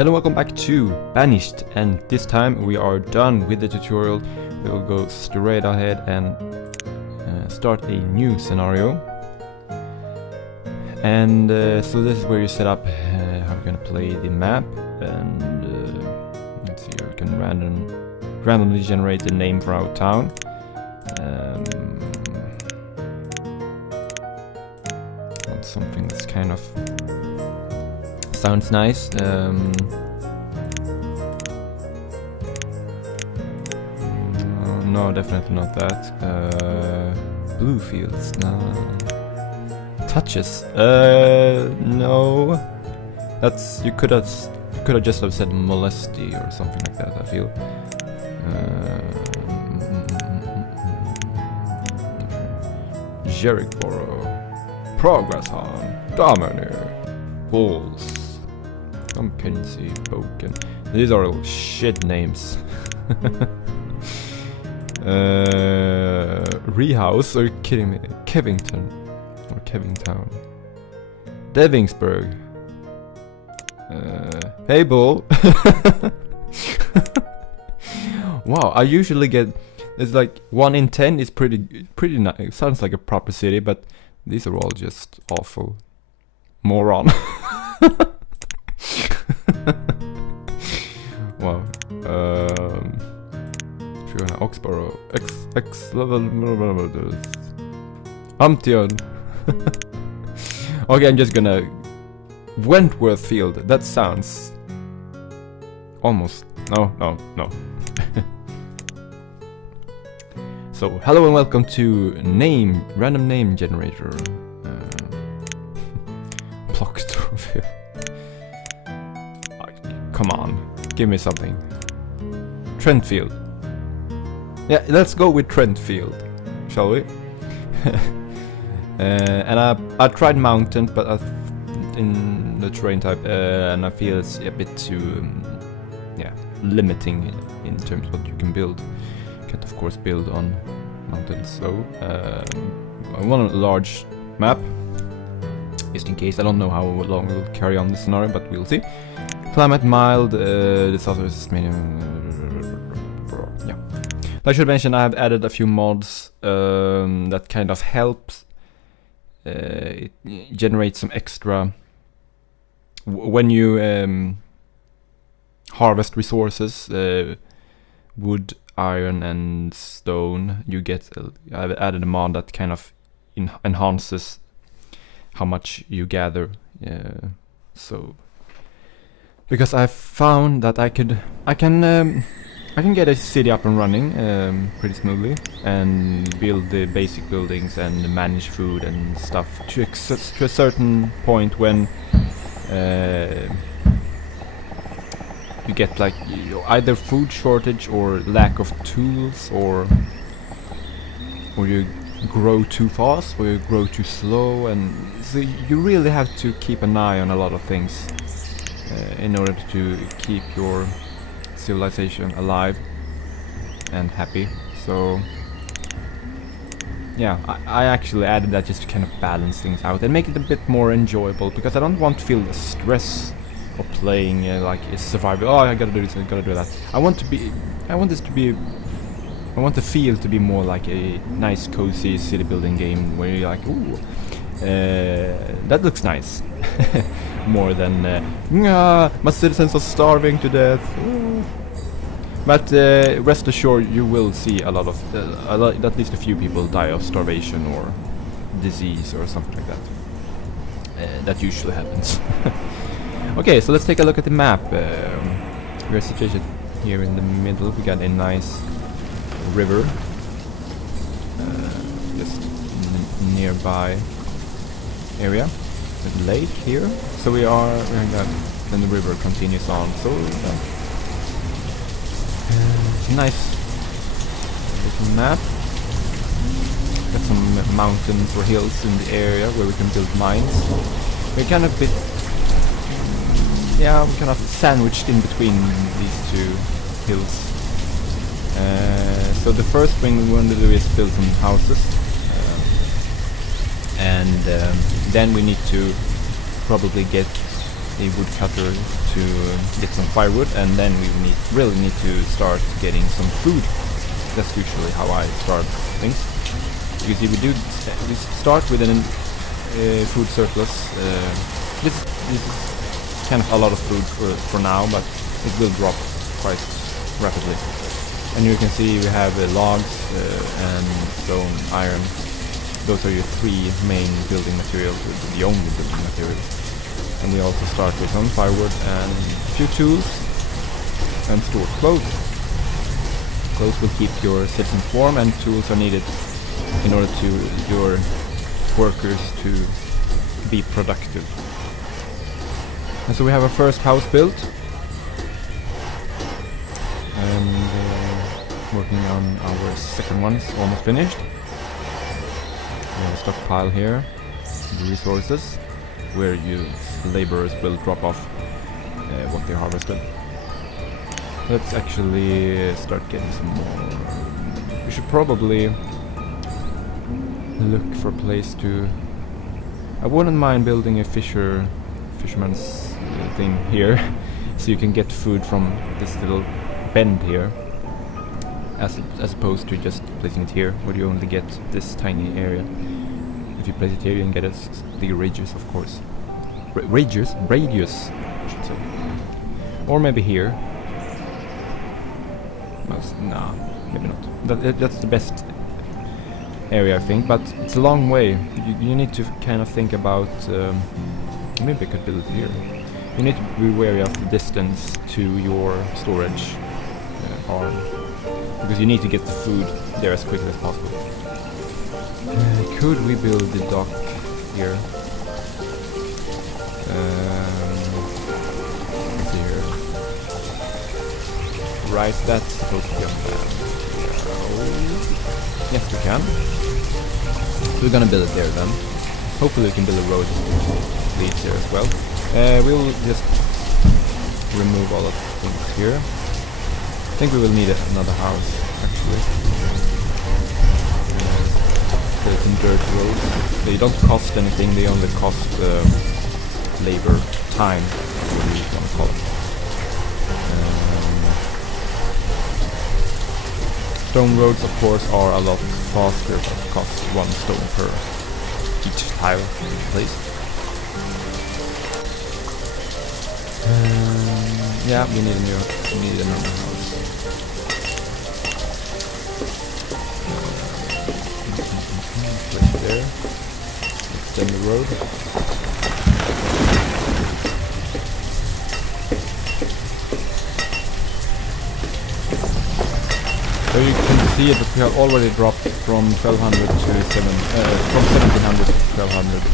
Hello, welcome back to Banished, and this time we are done with the tutorial. We'll go straight ahead and start a new scenario. And so this is where you set up how you're gonna play the map, and let's see, you can randomly generate the name for our town. Want something that's kind of sounds nice. No, definitely not that. Blue fields, no. Touches, no. That's you could have just have said Molesty or something like that, I feel. Jericho, Progress on, Dominator, Bulls. Pumpkinsy, Boken. These are all shit names. Rehouse? Are you kidding me? Kevington. Or Kevingtown. Devingsburg. Hey Bull. Wow, I usually get... It's like 1 in 10 is pretty nice. It sounds like a proper city, but these are all just awful. Moron. Wow. Fiona, Oxborough, X level, Umption. Okay, I'm just gonna Wentworth Field. That sounds almost no. So, hello and welcome to random name generator. Blocktorville. Come on, give me something. Trentfield. Yeah, let's go with Trentfield, shall we? And I tried mountains, but in the terrain type, and I feel it's a bit too, limiting in terms of what you can build. You can't, of course, build on mountains. So I want a large map, just in case. I don't know how long we'll carry on this scenario, but we'll see. Climate mild, disasters medium. Yeah. I should mention I have added a few mods that kind of helps it generate some extra. When you harvest resources, wood, iron, and stone, you get. I've added a mod that kind of enhances how much you gather. So. Because I've found that I can get a city up and running pretty smoothly and build the basic buildings and manage food and stuff to a certain point when you get like either food shortage or lack of tools, or you grow too fast or you grow too slow, and so you really have to keep an eye on a lot of things. In order to keep your civilization alive and happy. So yeah, I actually added that just to kind of balance things out and make it a bit more enjoyable, because I don't want to feel the stress of playing like a survival. Oh, I gotta do this, I gotta do that. I want the feel to be more like a nice cozy city building game where you're like, ooh, that looks nice. More than my citizens are starving to death. But rest assured, you will see a lot of at least a few people die of starvation or disease or something like that. That usually happens. Okay, so let's take a look at the map. We're situated here in the middle. We got a nice river just nearby area. A lake here, so we are, then the river continues on, so it's a nice little map. Got some mountains or hills in the area where we can build mines. We're kind of we're kind of sandwiched in between these two hills. So the first thing we want to do is build some houses. And then we need to probably get a woodcutter to get some firewood, and then we really need to start getting some food. That's usually how I start things. You see, we start with a food surplus. This is kind of a lot of food for now, but it will drop quite rapidly. And you can see we have logs and stone, iron. Those are your three main building materials, the only building materials. And we also start with some firewood and a few tools and stored clothes. Clothes will keep your citizens warm, and tools are needed in order to your workers to be productive. And so we have our first house built, and working on our second one is almost finished. We have a stockpile here, the resources, where you laborers will drop off what they harvested. Let's actually start getting some more. We should probably look for a place to... I wouldn't mind building a fisherman's thing here, so you can get food from this little bend here, as opposed to just placing it here, where you only get this tiny area. If you place it here, you can get the radius, of course. Radius, I should say. Or maybe here. No, maybe not. That's the best area, I think, but it's a long way. You need to kind of think about... maybe I could build it here. You need to be wary of the distance to your storage arm, because you need to get the food there as quickly as possible. Could we build the dock here? Let's see here. Right, that's supposed to be on there. Yes, we can. So we're gonna build it there then. Hopefully we can build a road that leads here as well. We'll just remove all of the things here. I think we will need another house, actually. There's some dirt roads. They don't cost anything, they only cost labor, time, whatever you want to call it. Stone roads, of course, are a lot faster, but cost 1 stone per each tile placed. Yeah, we need another house. Place it there. Extend the road. So you can see that we have already dropped from 1200 to from 1700 to 1200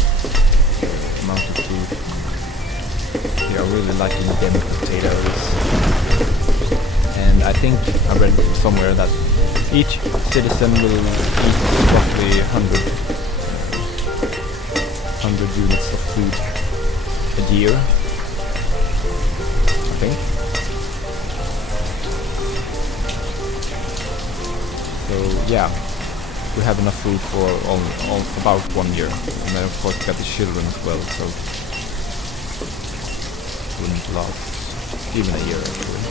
amount of food. We are really liking them potatoes, and I think I read somewhere that each citizen will eat roughly 100 units of food a year, I think. So yeah, we have enough food for about 1 year, and then of course we got the children as well, so it wouldn't last even a year actually.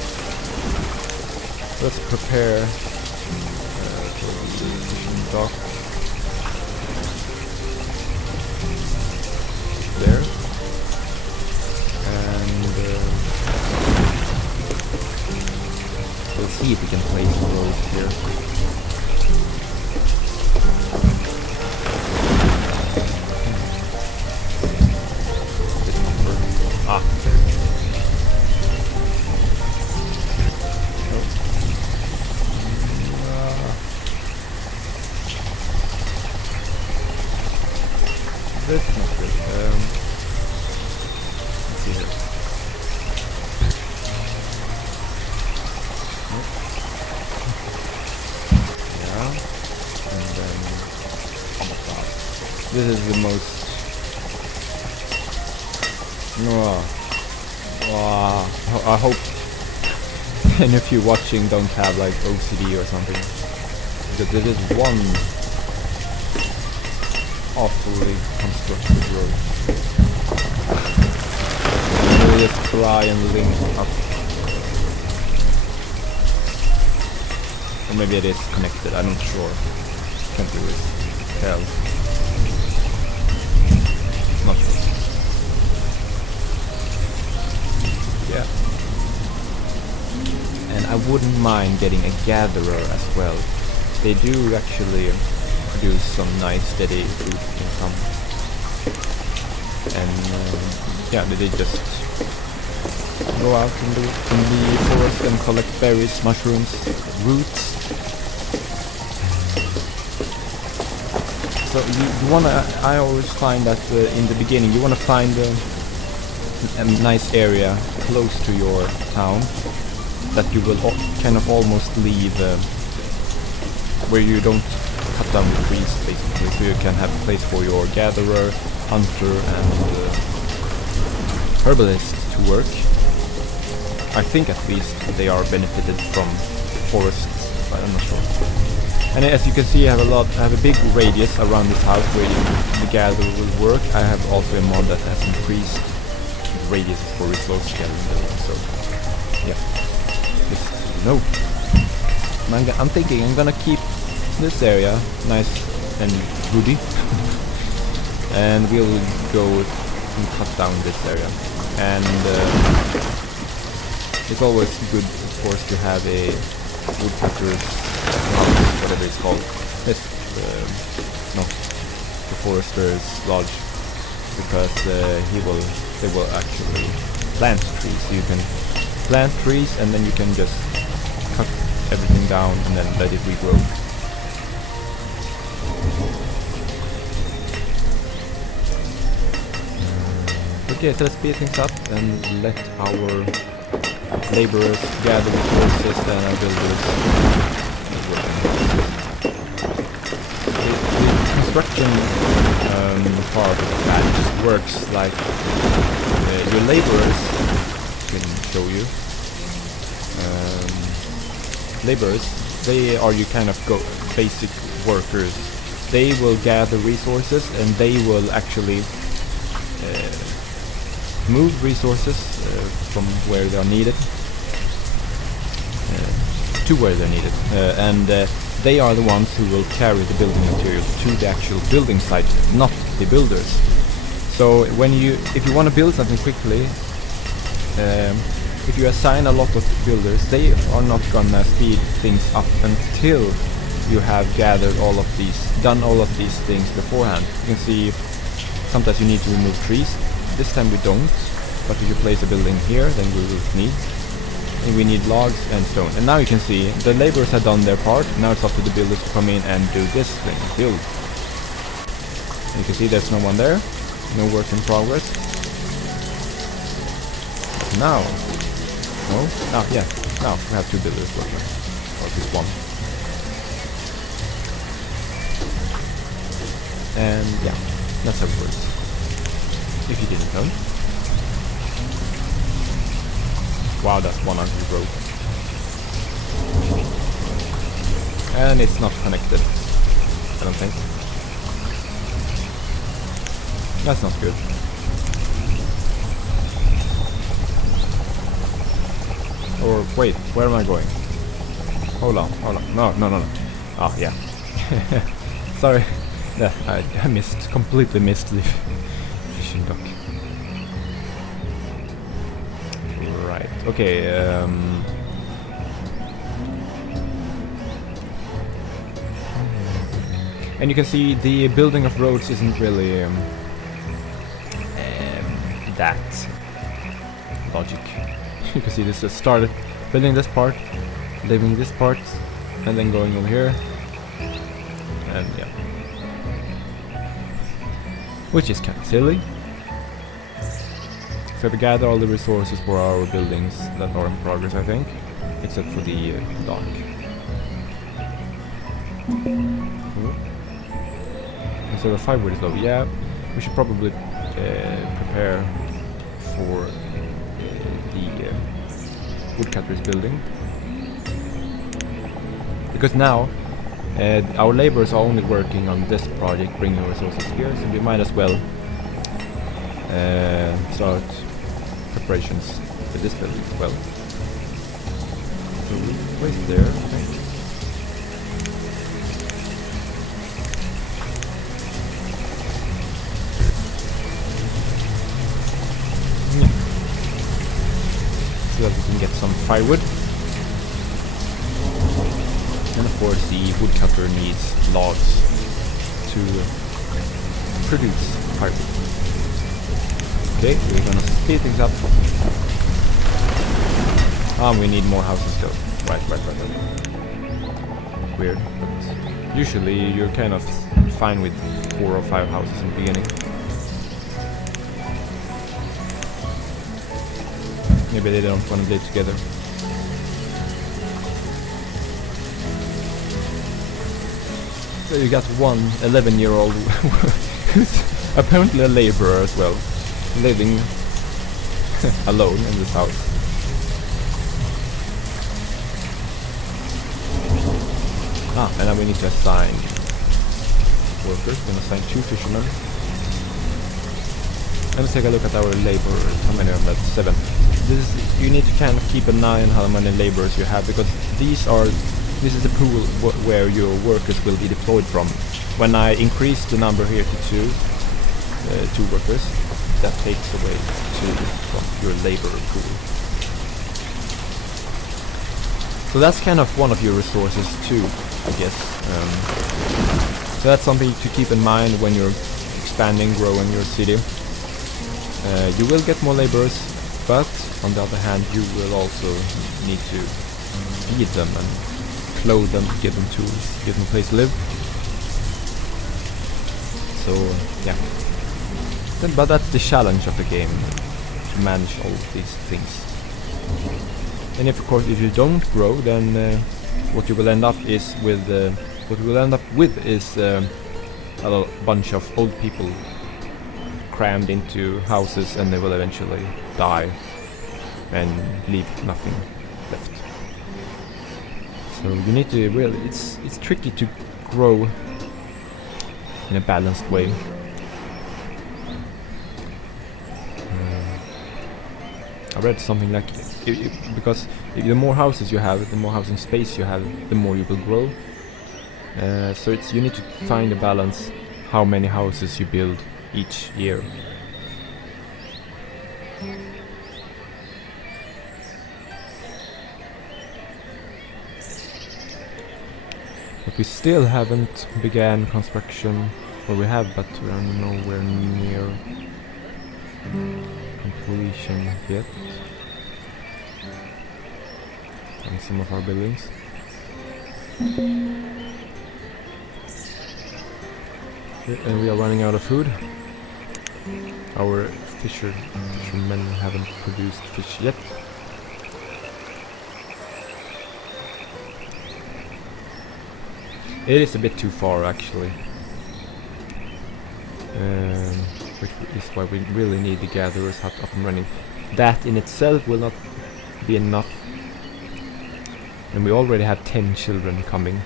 Let's prepare for the fishing dock. There, and we'll see if we can place a road here. Ah, there. This is not good. Let's see here. Nope. Yeah. And then this is the most... I hope any of you watching don't have like OCD or something, because it is one awfully constructed road. just fly and link up. Or maybe it is connected, I'm not sure. Can't really tell. Not sure. Yeah. And I wouldn't mind getting a gatherer as well. They do actually produce some nice steady food income. And yeah, they just go out in the forest and collect berries, mushrooms, roots. So you wanna, I always find that in the beginning you wanna find a nice area close to your town that you will kind of almost leave where you don't cut down the trees basically, so you can have a place for your gatherer, hunter and herbalist to work. I think at least they are benefited from forests, but I'm not sure. And as you can see, I have a big radius around this house where the gatherer will work. I have also a mod that has increased radius for resource gathering, so yeah. No. I'm thinking I'm gonna keep this area nice and woody. And we'll go and cut down this area. And it's always good, of course, to have a woodcutter's house, whatever it's called. This, no, the forester's lodge, because they will actually plant trees. So you can plant trees and then you can just cut everything down and then let it regrow. Okay, so let's speed things up and let our laborers gather resources and our builders work. The construction part of that works like your laborers, I can show you. Laborers, they are your kind of basic workers. They will gather resources and they will actually move resources from where they are needed to where they're needed, and they are the ones who will carry the building materials to the actual building site, not the builders. So if you want to build something quickly, if you assign a lot of builders, they are not gonna speed things up until you have gathered done all of these things beforehand. You can see sometimes you need to remove trees. This time we don't, but if you place a building here, then we will need. And we need logs and stone. And now you can see the laborers have done their part. Now it's up to the builders to come in and do this thing, build. And you can see there's no one there, no work in progress. Now, no? Ah, yeah. Now we have two builders working, or at least one. And yeah, that's how it works. If you didn't know. Wow, that's one ugly road. And it's not connected, I don't think. That's not good. Or wait, where am I going? Hold on. No. Ah, yeah. Sorry. Yeah, I completely missed the fishing dock. Right, okay, and you can see the building of roads isn't really that logic. You can see this just started building this part, leaving this part, and then going over here, and yeah. Which is kind of silly. So we gather all the resources for our buildings that are in progress, I think, except for the dock. Instead of 5 wood is low. Yeah, we should probably prepare for the woodcutter's building, because now our laborers are only working on this project, bringing resources here, so we might as well start preparations for this building as well. So we wait there, I think. So that we can get some firewood. And of course the woodcutter needs logs to produce firewood. Okay, we're gonna speed things up. We need more houses though. Right. Weird, but usually you're kind of fine with 4 or 5 houses in the beginning. Maybe they don't want to live together. So you got one 11-year-old who's apparently a laborer as well, living alone in this house. And now we need to assign workers. We're going to assign 2 fishermen. Let's take a look at our laborers. How many of them? 7. You need to kind of keep an eye on how many laborers you have, because this is the pool where your workers will be deployed from. When I increase the number here to 2 workers, that takes away 2 from your laborer pool. So that's kind of one of your resources too, I guess. So that's something to keep in mind when you're expanding, growing your city. You will get more laborers, but on the other hand you will also need to feed them and clothe them, give them tools, give them a place to live. So yeah. But that's the challenge of the game, to manage all of these things. And of course if you don't grow, then what you will end up with is a bunch of old people crammed into houses, and they will eventually die and leave nothing left. So you need to really, it's tricky to grow in a balanced way. I read something like because the more houses you have, the more housing space you have, the more you will grow. So you need to find a balance how many houses you build each year. But we still haven't began construction, or we have, but we are nowhere near completion yet on some of our buildings. And we are running out of food. Our fishermen haven't produced fish yet. It is a bit too far actually, which is why we really need the gatherer's hut up and running. That in itself will not be enough, and we already have 10 children coming.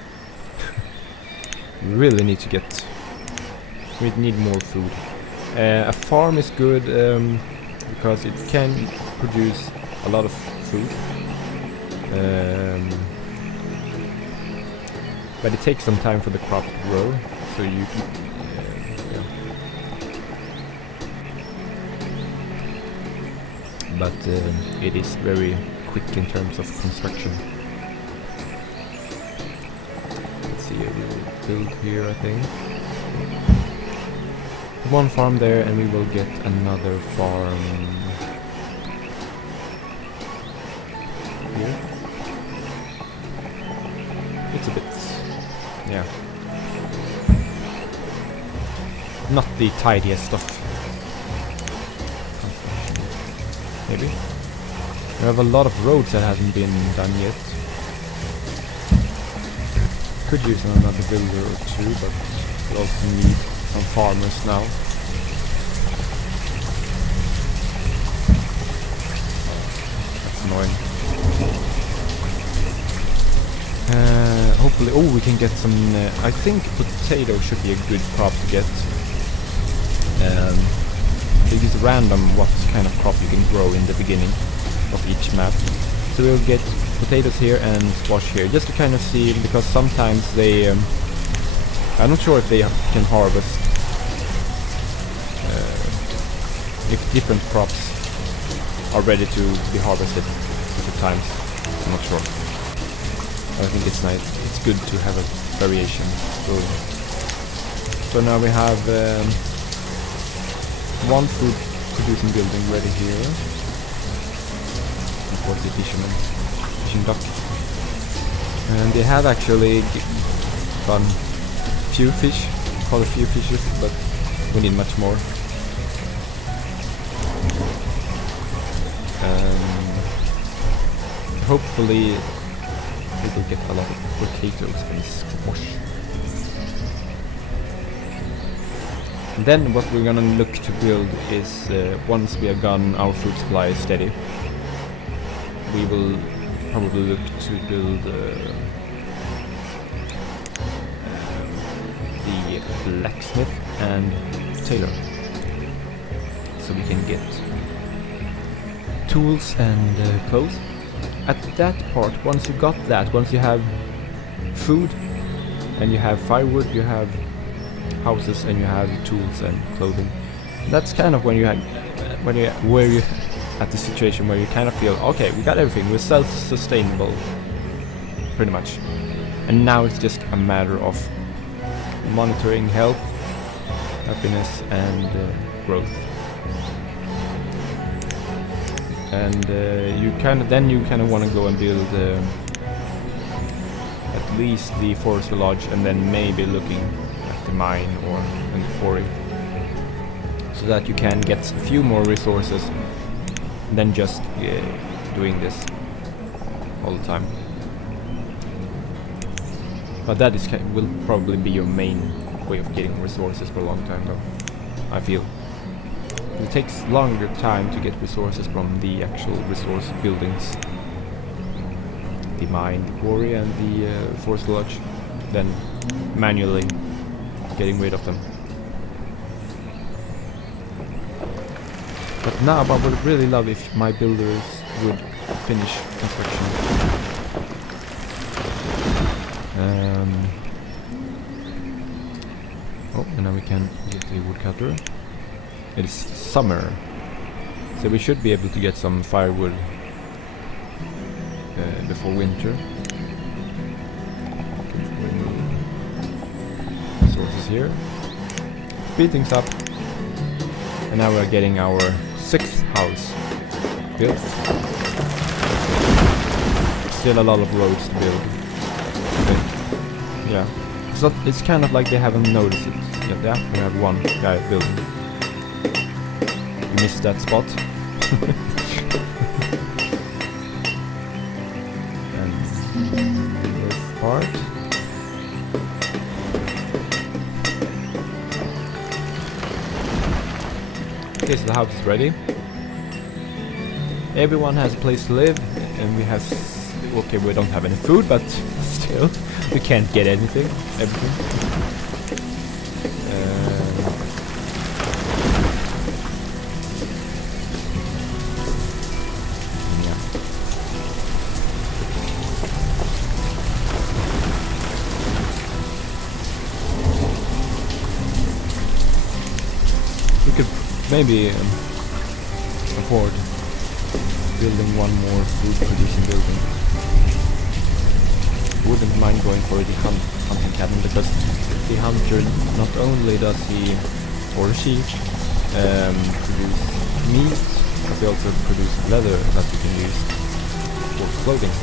We really need to get... we need more food. A farm is good because it can produce a lot of food. But it takes some time for the crop to grow, so you yeah. But it is very quick in terms of construction. Let's see, we will build here, I think. One farm there, and we will get another farm here. It's a bit... yeah. Not the tidiest of... maybe. We have a lot of roads that haven't been done yet. Could use another builder or 2, but we also need some farmers now. That's annoying. Hopefully, oh, we can get some. I think potato should be a good crop to get. it is random what kind of crop you can grow in the beginning of each map. So we'll get potatoes here and squash here, just to kind of see, because sometimes they I'm not sure if they can harvest if different crops are ready to be harvested different times. I'm not sure. But I think it's nice. It's good to have a variation. So now we have one food producing building ready here. Of course, the fishing dock. And they have actually done few fish, caught a few fishes, but we need much more. Hopefully we will get a lot of potatoes and squash. And then what we're gonna look to build is, once we have gotten our food supply steady, we will probably look to build the blacksmith and tailor, so we can get tools and clothes. At that part, once you got that, once you have food and you have firewood, you have houses and you have tools and clothing, that's kind of when you at the situation where you kind of feel, okay, we got everything, we're self-sustainable pretty much, and now it's just a matter of monitoring health, happiness and growth. And you kind of want to go and build at least the forestry lodge, and then maybe looking at the mine or and the quarry, so that you can get a few more resources than just doing this all the time. But that will probably be your main way of getting resources for a long time, though, I feel. It takes longer time to get resources from the actual resource buildings, the mine, the quarry and the forest lodge, than manually getting rid of them. But now I would really love if my builders would finish construction. Oh, and now we can get the woodcutter. It is summer, so we should be able to get some firewood before winter. Resources here. Speed things up. And now we're getting our 6th house built. Still a lot of roads to build. Yeah. It's kind of like they haven't noticed it. Yeah, we have one guy building. We missed that spot. And this part. Okay, so the house is ready. Everyone has a place to live, and we have... okay, we don't have any food, but still, we can't get everything. We could maybe afford building one more food producing building. Wouldn't mind going for the hunting cabin, because the hunter, not only does he or she produce meat, but they also produce leather that we can use for clothing.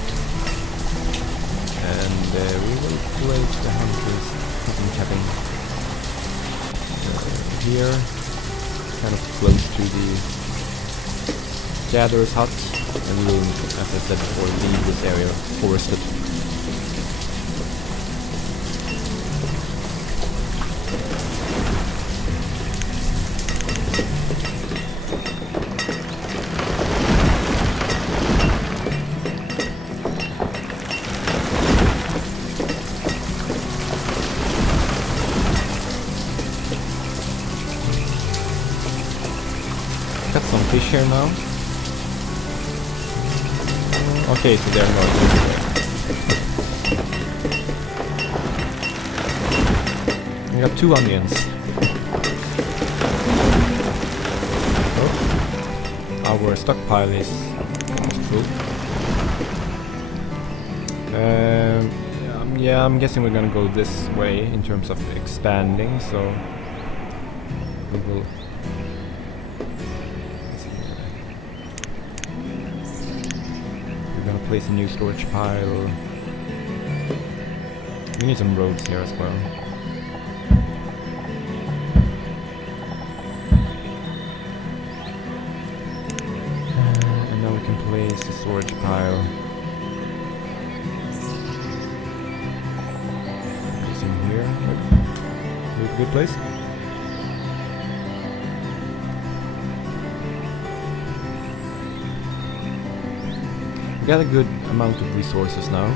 And we will place the hunter's hunting cabin here, kind of close to the gatherer's hut, and we will, as I said before, leave this area forested. fish here now? Okay, so they're going this way. We got 2 onions. Oh. Our stockpile is full. Yeah, I'm guessing we're gonna go this way in terms of expanding, so we will. We're gonna place a new storage pile. We need some roads here as well. And now we can place the storage pile. Good place. We got a good amount of resources now.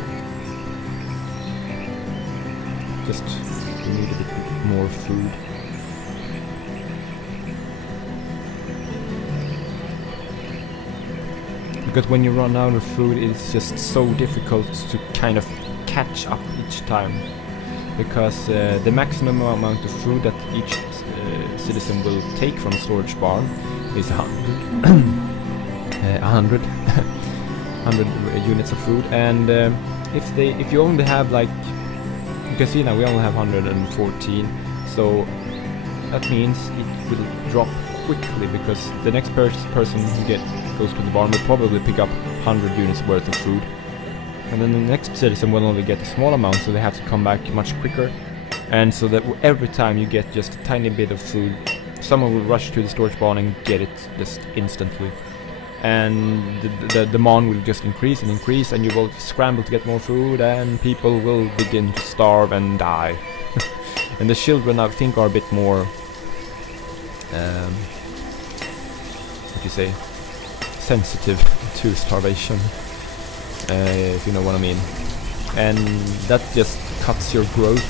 Just we need a bit more food. Because when you run out of food, it's just so difficult to kind of catch up each time. Because the maximum amount of food that each citizen will take from storage barn is 100 units of food, and if you only have, like, you can see now we only have 114, so that means it will drop quickly, because the next person who goes to the barn will probably pick up 100 units worth of food. And then the next citizen will only get a small amount, so they have to come back much quicker. And so that every time you get just a tiny bit of food, someone will rush to the storage barn and get it just instantly. And the demand will just increase and increase, and you will scramble to get more food, and people will begin to starve and die. And the children, I think, are a bit more, what do you say, sensitive to starvation. If you know what I mean. And that just cuts your growth,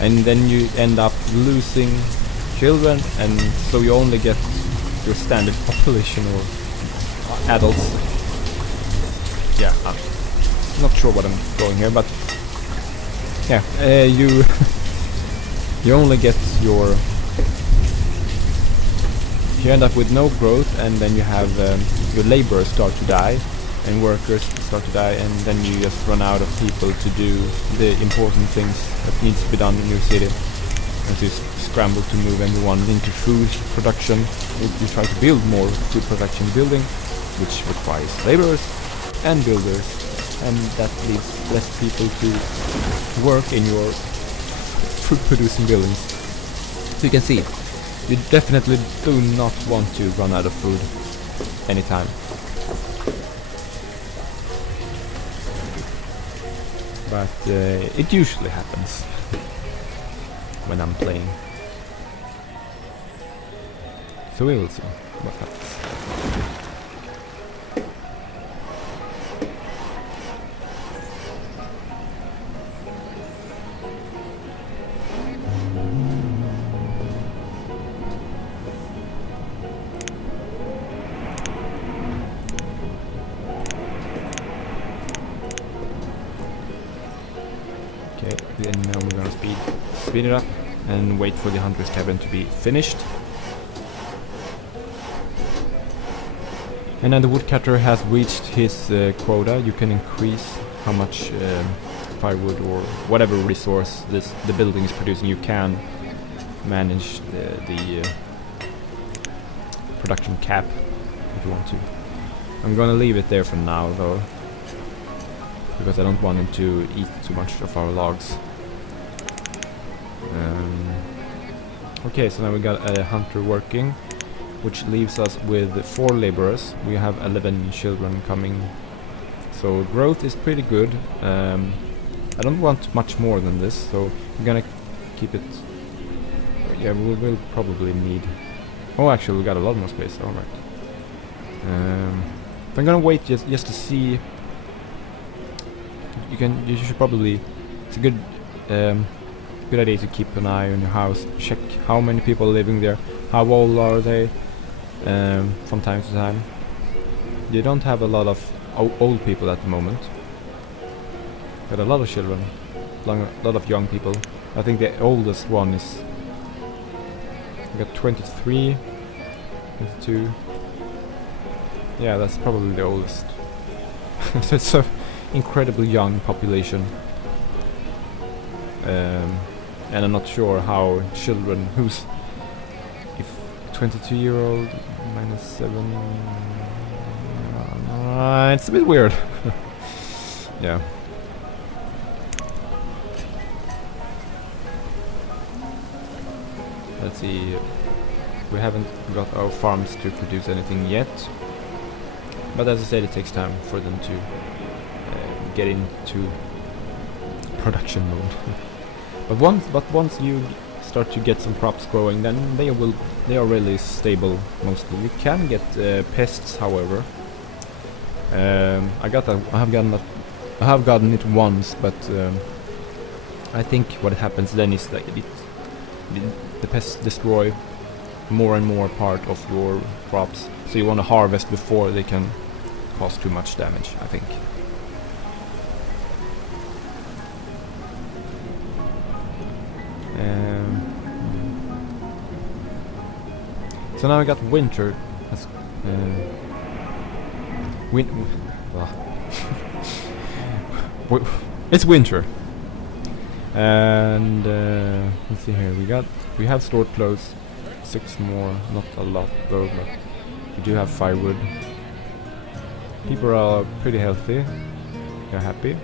and then you end up losing children, and so you only get your standard population or adults. Yeah, I'm not sure what I'm going here, but yeah, you you only get your, you end up with no growth, and then you have your laborers start to die, and workers start to die, and then you just run out of people to do the important things that needs to be done in your city. As you scramble to move everyone into food production, you try to build more food production building, which requires laborers and builders, and that leaves less people to work in your food producing buildings. So you can see, you definitely do not want to run out of food anytime. But it usually happens when I'm playing. So we will see what happens. Okay, then now we're gonna speed it up and wait for the hunter's cabin to be finished. And then the woodcutter has reached his quota. You can increase how much firewood or whatever resource the building is producing. You can manage the production cap if you want to. I'm gonna leave it there for now though, because I don't want him to eat too much of our logs. Okay, so now we got a hunter working, which leaves us with 4 laborers. We have 11 children coming, so growth is pretty good. I don't want much more than this, so I'm gonna keep it. Yeah, we will probably need. Oh, actually, we got a lot more space. All right. I'm gonna wait just to see. You should probably. It's a good idea to keep an eye on your house. Check how many people are living there. How old are they? from time to time. You don't have a lot of old people at the moment. Got a lot of children, a lot of young people. I think the oldest one is... we got 23, 22. Yeah, that's probably the oldest. So it's an incredibly young population. And I'm not sure how children who's... if 22-year-old minus 7... it's a bit weird. Yeah. Let's see. We haven't got our farms to produce anything yet. But as I said, it takes time for them to get into production mode. But once you start to get some crops growing, then they are really stable mostly. You can get pests, however. I have gotten it once, but I think what happens then is that the pests destroy more and more part of your crops. So you want to harvest before they can cause too much damage, I think. So now I got winter. It's winter, and let's see here. We have stored clothes, 6 more, not a lot though, but we do have firewood. People are pretty healthy. They're happy.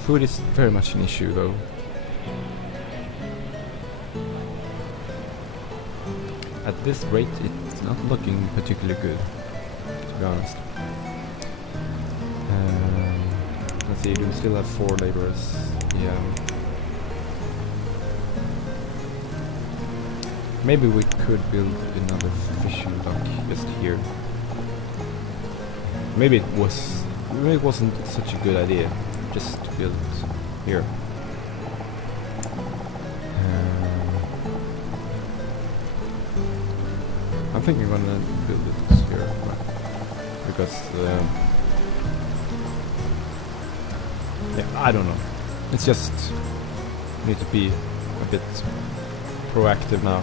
Food is very much an issue though. At this rate, it's not looking particularly good, to be honest. Let's see, do we still have 4 laborers? Yeah. Maybe we could build another fishing dock just here. Maybe it wasn't such a good idea just to build here. I'm thinking I'm gonna build it here, because yeah, I don't know. It's just need to be a bit proactive now.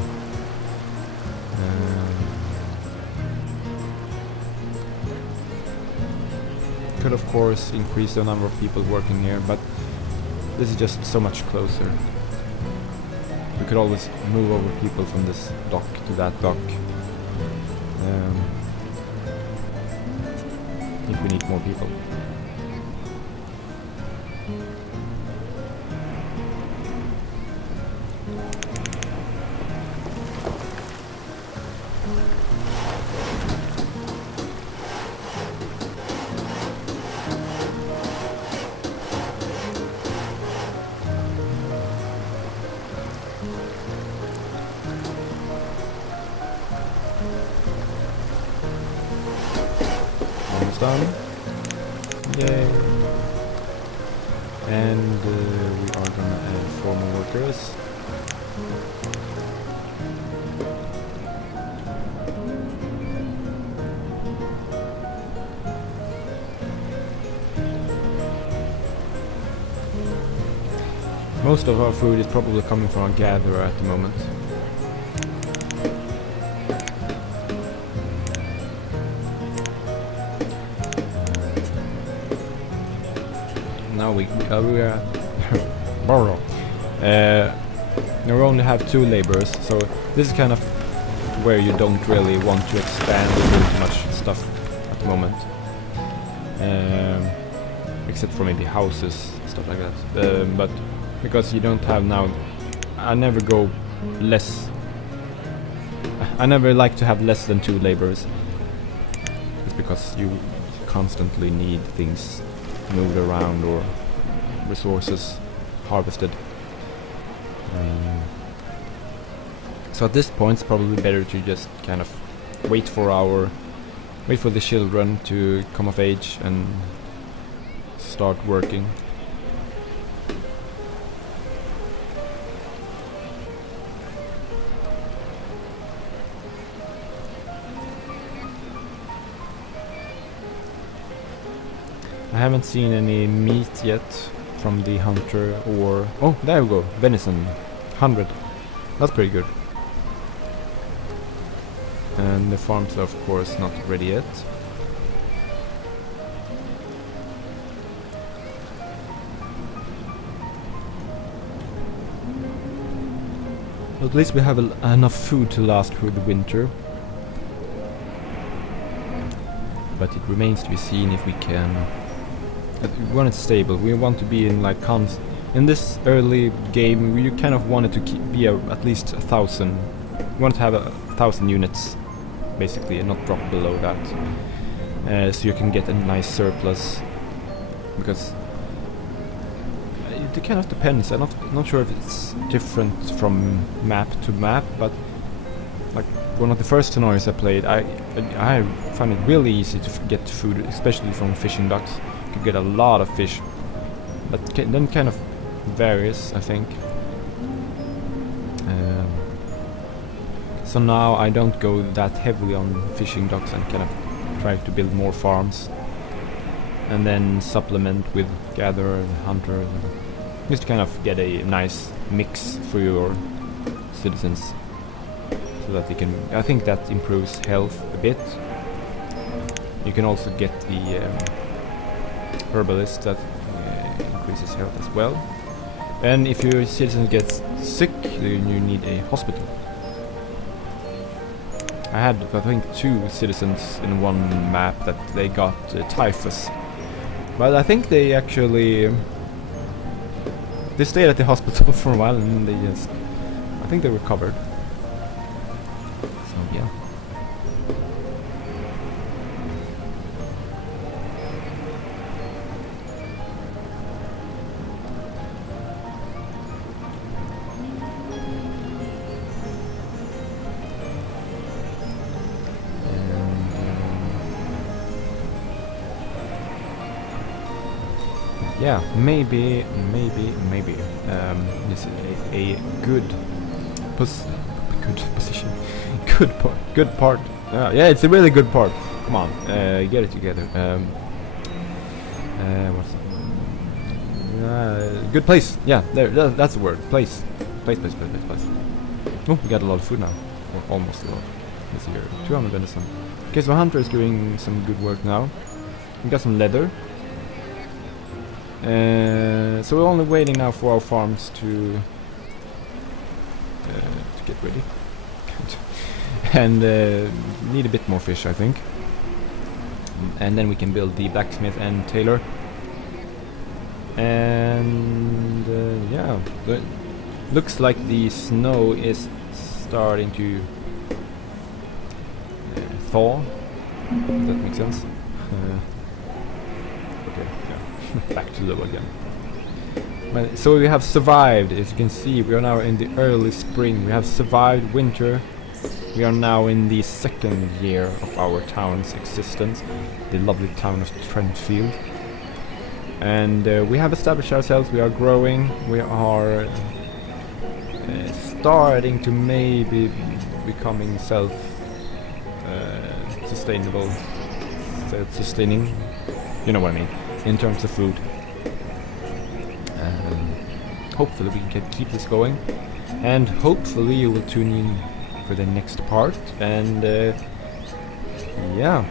Could of course increase the number of people working here, but this is just so much closer. We could always move over people from this dock to that dock. If we need more people. Done. Yay! And we are gonna add 4 more workers. Most of our food is probably coming from a gatherer at the moment. Now we are borrow. Now we only have 2 laborers, so this is kind of where you don't really want to expand or do too much stuff at the moment, except for maybe houses, stuff like that. But because you don't have now, I never like to have less than 2 laborers. It's because you constantly need things moved around or resources harvested. So at this point it's probably better to just kind of wait for our Wait for the children to come of age and start working. I haven't seen any meat yet from the hunter or... Oh, there we go, venison, 100. That's pretty good. And the farms are of course not ready yet. But at least we have enough food to last through the winter. But it remains to be seen if we can... we want it stable. We want to be in like in this early game. We kind of wanted to be at least 1,000. We want to have 1,000 units, basically, and not drop below that. So you can get a nice surplus. Because it kind of depends. I'm not sure if it's different from map to map, but like one of the first scenarios I played, I found it really easy to get food, especially from fishing docks. You could get a lot of fish. But then kind of varies, I think. So now I don't go that heavily on fishing docks and kind of try to build more farms. And then supplement with gatherer and hunter. Just to kind of get a nice mix for your citizens. So that they can... I think that improves health a bit. You can also get the herbalist that increases health as well. And if your citizen gets sick, then you need a hospital. I had, I think, 2 citizens in one map that they got typhus. But I think they actually... they stayed at the hospital for a while and they just... I think they recovered. So yeah. Yeah, maybe this is a good position, good part. Yeah, it's a really good part. Come on, get it together. What's good place? Yeah, that's the word. Place. Oh, we got a lot of food now, or almost a lot. Let's see here, 200 venison. Okay, so Hunter is doing some good work now. We got some leather. So we're only waiting now for our farms to get ready. And need a bit more fish, I think. And then we can build the blacksmith and tailor. And yeah, looks like the snow is starting to thaw. If that makes sense. Okay, yeah. Back to low again. But, so we have survived. As you can see, we are now in the early spring. We have survived winter. We are now in the second year of our town's existence, the lovely town of Trentfield. And we have established ourselves, we are growing, we are starting to maybe becoming self-sustainable, self-sustaining, you know what I mean, in terms of food. Hopefully we can keep this going, and hopefully you will tune in for the next part. And yeah,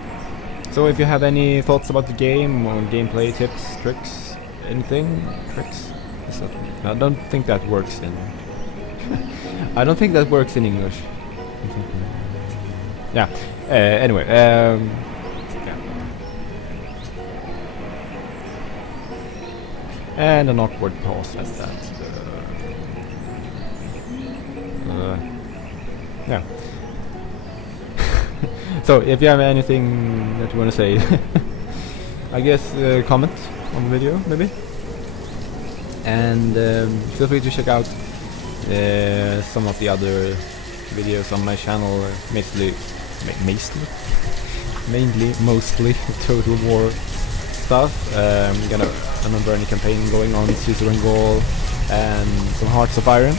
so if you have any thoughts about the game or gameplay tips, tricks, anything, tricks, I don't think that works in I don't think that works in English. Yeah, anyway, yeah. And an awkward pause at that. Yeah. So if you have anything that you want to say, I guess comment on the video maybe, and feel free to check out some of the other videos on my channel, mostly Total War stuff. We got an Unburning campaign going on, Caesar and Gaul, and some Hearts of Iron.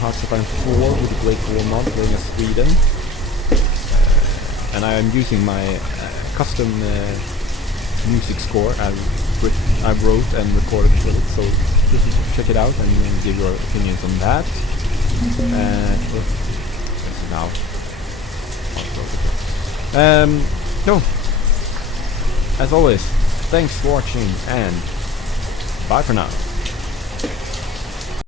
Hearts of Iron 4 with the Great War mod playing as Sweden. And I am using my custom music score I wrote and recorded for it, so just check it out and give your opinions on that. Now. So, as always, thanks for watching and bye for now.